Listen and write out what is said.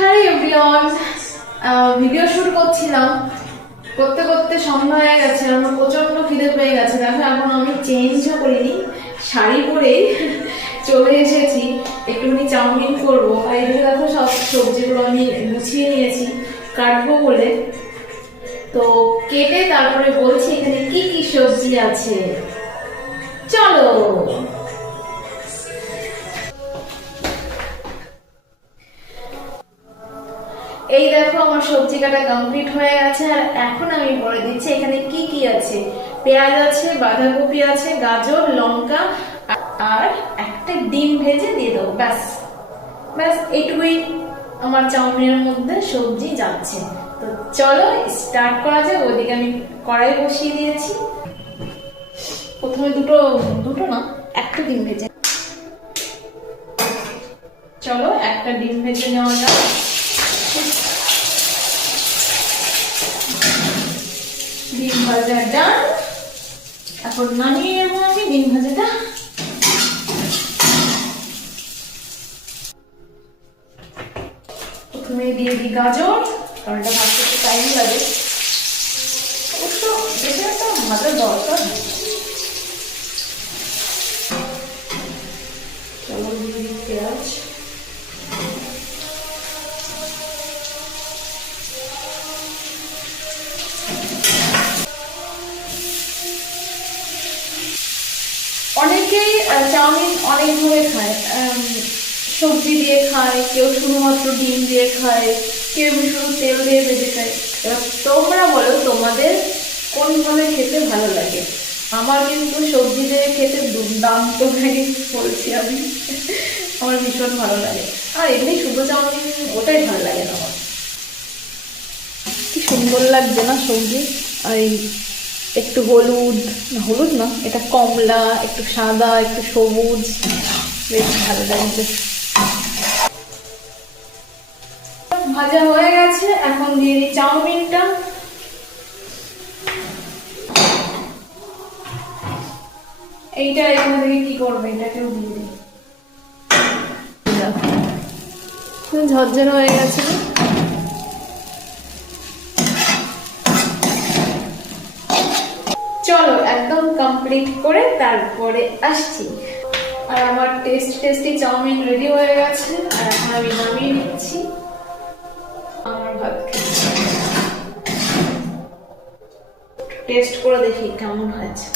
হ্যাঁ everyone, video shoot করছিলাম, করতে করতে সন্ধ্যা হয়ে গেছে। আমার প্রচন্ড খিদে পেয়ে গেছে। দেখো এখন আমি চেঞ্জও করিনি, শাড়ি পরেই চলে এসেছি। একটুখানি চাউমিন করবো। আর এদিকে দেখো সব সবজিগুলো আমি গুছিয়ে নিয়েছি কাটবো বলে। তো কেটে তারপরে বলছি এখানে কি কি সবজি আছে, চলো। এই দেখো আমার সবজি কাটা কমপ্লিট হয়ে গেছে। আর এখন আমি বলে দিচ্ছি এখানে কি কি আছে। পেঁয়াজ আছে, বাঁধাকপি আছে, গাজর, লঙ্কা আর একটা ডিম ভেজে দিয়ে দেবো। ব্যাস ব্যাস এইটুকুই আমার চাউমিনের মধ্যে সবজি যাচ্ছে। তো চলো স্টার্ট করা যাক। ওইদিকে আমি কড়াই বসিয়ে দিয়েছি। প্রথমে দুটো না একটা ডিম ভেজে, চলো একটা ডিম ভেজে নেওয়া যাক। ডিম ভাজা ডান। এখন নামিয়ে নেবো আমি ডিম ভাজাটা। প্রথমে দিয়ে দিই গাজর, কারণ এটা ভাজতে একটু টাইম লাগে। অবশ্য এটা একটা ভাজার দরকার। চলো দিয়ে দিই পেঁয়াজ। অনেকেই চাউমিন অনেকভাবে খায়, সবজি দিয়ে খায়, কেউ শুধুমাত্র ডিম দিয়ে খায়, কেউ শুধু তেল দিয়ে ভেজে খায়। এবার তোমরা বলো তোমাদের কোনভাবে খেতে ভালো লাগে। আমার কিন্তু সবজি দিয়ে খেতে দুর্দান্ত লাগে বলছি আমি। আমার ভীষণ ভালো লাগে। আর এমনি শুধু চাউমিন ওটাই ভালো লাগে না আমার। কি সুন্দর লাগছে না সবজি। এই একটু হলুদ না, এটা কমলা, একটু সাদা, একটু সবুজ, বেশ ভালো লাগছে। ভাজা হয়ে গেছে, এখন দিয়ে দিই চাউমিনটা। এইটা এখান থেকে কি করবে, এটাকেও দিয়ে দিই। ঝরঝর হয়ে গেছে। চলো একদম কমপ্লিট করে তারপরে আসছি। আর আমার টেস্টি চাউমিন রেডি হয়ে গেছে। আর এখন আমি নামিয়ে নিচ্ছি আমার ভাত। টেস্ট করে দেখি কেমন হয়েছে।